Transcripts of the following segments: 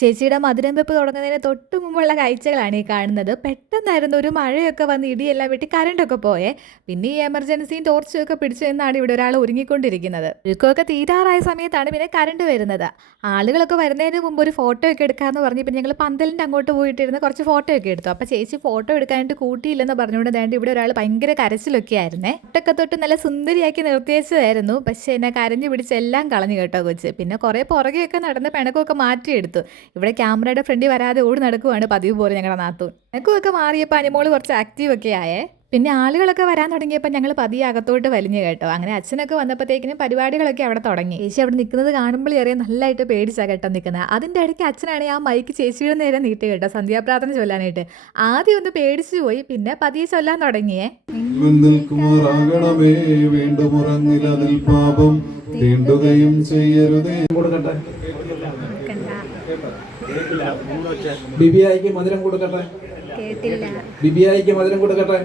ചേച്ചിയുടെ മധുരം വെപ്പ് തുടങ്ങുന്നതിന് തൊട്ട് മുമ്പുള്ള കാഴ്ചകളാണ് ഈ കാണുന്നത്. പെട്ടെന്നായിരുന്നു ഒരു മഴയൊക്കെ വന്ന് ഇടിയെല്ലാം വെട്ടി കറണ്ടൊക്കെ പോയേ. പിന്നെ ഈ എമർജൻസിയും ടോർച്ചും ഒക്കെ പിടിച്ചു നിന്നാണ് ഇവിടെ ഒരാൾ ഒരുങ്ങിക്കൊണ്ടിരിക്കുന്നത്. ഒരുക്കമൊക്കെ തീരാറായ സമയത്താണ് പിന്നെ കറണ്ട് വരുന്നത്. ആളുകളൊക്കെ വരുന്നതിന് മുമ്പ് ഒരു ഫോട്ടോ ഒക്കെ എടുക്കാമെന്ന് പറഞ്ഞ് പിന്നെ ഞങ്ങൾ പന്തലിൻ്റെ അങ്ങോട്ട് പോയിട്ടിരുന്ന് കുറച്ച് ഫോട്ടോ ഒക്കെ എടുത്തു. അപ്പോൾ ചേച്ചി ഫോട്ടോ എടുക്കാനായിട്ട് കൂട്ടിയില്ലെന്ന് പറഞ്ഞുകൊണ്ട് വേണ്ടി ഇവിടെ ഒരാൾ ഭയങ്കര കരച്ചിലൊക്കെ ആയിരുന്നേ. ഒട്ടൊക്കെ തൊട്ട് നല്ല സുന്ദരിയാക്കി നിർത്തിവെച്ചതായിരുന്നു. പക്ഷേ എന്നെ കരഞ്ഞു പിടിച്ച് എല്ലാം കളഞ്ഞു കേട്ടോ കൊച്ച്. പിന്നെ കുറേ പുറകെയൊക്കെ നടന്ന് പിണക്കമൊക്കെ മാറ്റിയെടുത്തു. ഇവിടെ ക്യാമറയുടെ ഫ്രണ്ടിൽ വരാതെ ഓടി നടക്കുവാണ് പതിവ് പോലെ ഞങ്ങളുടെ നാത്തൂൻ. പിണക്കമൊക്കെ മാറിയപ്പോൾ അനിമോള് കുറച്ച് ആക്റ്റീവ് ഒക്കെ ആയേ. പിന്നെ ആളുകളൊക്കെ വരാൻ തുടങ്ങിയപ്പോൾ ഞങ്ങൾ പതിയെ അകത്തോട്ട് വലിഞ്ഞു കേട്ടോ. അങ്ങനെ അച്ഛനൊക്കെ വന്നപ്പോഴത്തേക്കിനും പരിപാടികളൊക്കെ അവിടെ തുടങ്ങി. ചേച്ചി അവിടെ നിൽക്കുന്നത് കാണുമ്പോൾ അറിയാൻ നല്ലതായിട്ട് പേടിച്ചാൽ കേട്ടോ നിൽക്കുന്നത്. അതിൻ്റെ ഇടയ്ക്ക് അച്ഛനാണ് ആ മൈക്ക് ചേച്ചിയുടെ നേരെ നീട്ടി കേട്ടോ സന്ധ്യാപ്രാർത്ഥന ചൊല്ലാനായിട്ട്. ആദ്യം ഒന്ന് പേടിച്ചു പോയി, പിന്നെ പതിയെ ചൊല്ലാൻ തുടങ്ങിയേ. ബിബിയായിക്ക് മധുരം കൊടുക്കട്ടെ. ബിബിയായിക്ക് മധുരം കൊടുക്കട്ടെ.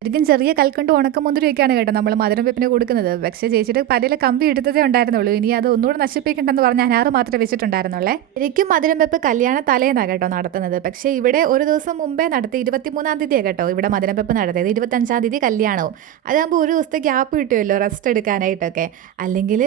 ശരിക്കും ചെറിയ കൽക്കണ്ട് ഉണക്കമുന്തിരിയൊക്കെയാണ് കേട്ടോ നമ്മൾ മധുരം വെപ്പിന് കൊടുക്കുന്നത്. പക്ഷേ ചേച്ചിയുടെ പലയിലെ കമ്പി എടുത്തതേ ഉണ്ടായിരുന്നുള്ളൂ. ഇനി അത് ഒന്നുകൂടെ നശിപ്പിക്കണ്ടെന്ന് പറഞ്ഞാൽ അനാറ് മാത്രമേ വെച്ചിട്ടുണ്ടായിരുന്നുള്ളേ. ശരിക്കും മധുരം വെപ്പ് കല്യാണ തലേന്നാണ് കേട്ടോ നടത്തുന്നത്. പക്ഷേ ഇവിടെ ഒരു ദിവസം മുമ്പേ നടത്തി 23-ാം തീയതിയാണ് കേട്ടോ ഇവിടെ മധുരം വെപ്പ് നടത്തിയത്. 25-ാം തീയതി കല്യാണവും. അതാകുമ്പോൾ ഒരു ദിവസത്തെ ഗ്യാപ്പ് കിട്ടുമല്ലോ റെസ്റ്റ് എടുക്കാനായിട്ടൊക്കെ. അല്ലെങ്കിൽ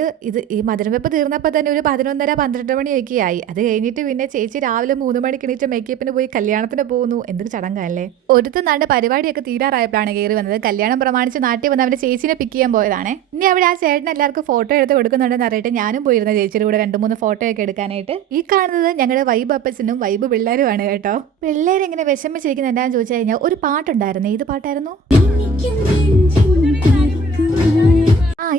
ഈ മധുരം വെപ്പ് തീർന്നപ്പോൾ തന്നെ ഒരു 11:30-12 മണിയൊക്കെ ആയി. അത് കഴിഞ്ഞിട്ട് പിന്നെ ചേച്ചി രാവിലെ 3 മണിക്ക് എണീറ്റ് മേക്കപ്പിന് പോയി കല്യാണത്തിന് പോകുന്നു. എന്തൊരു ചടങ്ങല്ലേ. ഒരുത്തം നാണ്ട് പരിപാടിയൊക്കെ തീരാറായപ്പോഴാണ് കയറി വന്നത്. കല്യാണം പ്രമാണിച്ച് നാട്ടിൽ വന്ന് അവൻ്റെ ചേച്ചിനെ പിക്ക് ചെയ്യാൻ പോയതാണ്. ഇനി അവിടെ ആ ചേട്ടൻ എല്ലാവർക്കും ഫോട്ടോ എടുത്ത് കൊടുക്കുന്നുണ്ടെന്ന് അറിയിട്ട് ഞാനും പോയിരുന്ന ചേച്ചിയുടെ കൂടെ 2-3 ഫോട്ടോ ഒക്കെ എടുക്കാനായിട്ട്. ഈ കാണുന്നത് ഞങ്ങളുടെ വൈബ് അപ്പച്ചനും വൈബ് പിള്ളേരുമാണ് കേട്ടോ. പിള്ളേരിങ്ങനെ വിഷമിച്ചിരിക്കുന്ന എന്താണെന്ന് ചോദിച്ചു കഴിഞ്ഞാൽ ഒരു പാട്ടുണ്ടായിരുന്നു. ഏത് പാട്ടായിരുന്നു?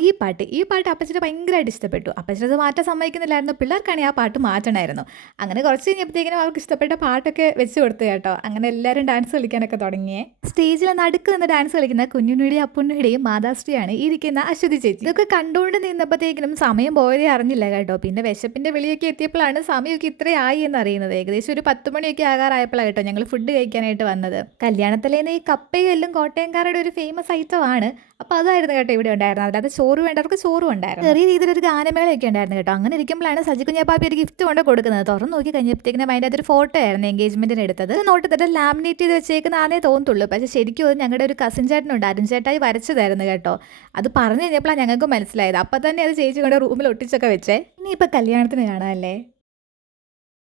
ഈ പാട്ട് അപ്പച്ചന് ഭയങ്കരമായിട്ട് ഇഷ്ടപ്പെട്ടു. അപ്പച്ചനത് മാറ്റാൻ സമ്മതിക്കുന്നില്ലായിരുന്നു. പിള്ളേർക്കാണെങ്കിൽ ആ പാട്ട് മാറ്റണമായിരുന്നു. അങ്ങനെ കുറച്ച് കഴിഞ്ഞപ്പോഴത്തേക്കിനും അവർക്ക് ഇഷ്ടപ്പെട്ട പാട്ടൊക്കെ വെച്ച് കൊടുത്തു കേട്ടോ. അങ്ങനെ എല്ലാവരും ഡാൻസ് കളിക്കാനൊക്കെ തുടങ്ങിയേ. സ്റ്റേജിൽ നടുക്ക് നിന്ന് ഡാൻസ് കളിക്കുന്ന കുഞ്ഞുണ്ണിയുടെയും അപ്പുണ്ണിയുടെയും മാതാശ്രീയാണ് ഇരിക്കുന്ന അശ്വതി ചേച്ചി. ഇതൊക്കെ കണ്ടുകൊണ്ട് നിന്നപ്പോഴത്തേക്കിനും സമയം പോയതേ അറിഞ്ഞില്ല കേട്ടോ. പിന്നെ വിശപ്പിന്റെ വിളിയൊക്കെ എത്തിയപ്പോഴാണ് സമയമൊക്കെ ഇത്രയായി എന്ന് അറിയുന്നത്. ഏകദേശം ഒരു 10 മണിയൊക്കെ ആകാറായപ്പോഴാണ് കേട്ടോ ഞങ്ങൾ ഫുഡ് കഴിക്കാനായിട്ട് വന്നത്. കല്യാണത്തിലേന്ന് ഈ കപ്പയും എല്ലും കോട്ടയംകാരുടെ ഒരു ഫേമസ് ഐറ്റമാണ്. അപ്പോൾ അതായിരുന്നു കേട്ടോ ഇവിടെ ഉണ്ടായിരുന്നത്. അല്ലാതെ ചോറ് വേണ്ടവർക്ക് ചോറും ഉണ്ടായിരുന്നു. ചെറിയ രീതിയിലൊരു ഗാനമേളയൊക്കെ ഉണ്ടായിരുന്നു കേട്ടോ. അങ്ങനെ ഇരിക്കുമ്പോഴാണ് സജി കുഞ്ഞാപ്പാപ്പി ഒരു ഗിഫ്റ്റ് കൊണ്ട് കൊടുക്കുന്നത്. തുറന്ന് നോക്കി കഴിഞ്ഞപ്പോഴത്തേക്കിനും അതിൻ്റെ അതൊരു ഫോട്ടോ ആയിരുന്നു എൻഗേജ്മെന്റിന് എടുത്തത്. നോട്ടത്തിട്ട് ലാമിനേറ്റ് ചെയ്ത് വെച്ചേക്കുന്ന ആണേ തോന്നുള്ളൂ. പക്ഷേ ശരിക്കും അത് ഞങ്ങളുടെ ഒരു കസിൻ ചേട്ടനുണ്ട്, അരുൺ ചേട്ടായി വരച്ചതായിരുന്നു കേട്ടോ. അത് പറഞ്ഞു കഴിഞ്ഞപ്പോഴാണ് ഞങ്ങൾക്ക് മനസ്സിലായത്. അപ്പം തന്നെ അത് ചേച്ചി കൊണ്ട് റൂമിൽ ഒട്ടിച്ചൊക്കെ വെച്ചേ. ഇനിയിപ്പോൾ കല്യാണത്തിന് കാണാമല്ലേ.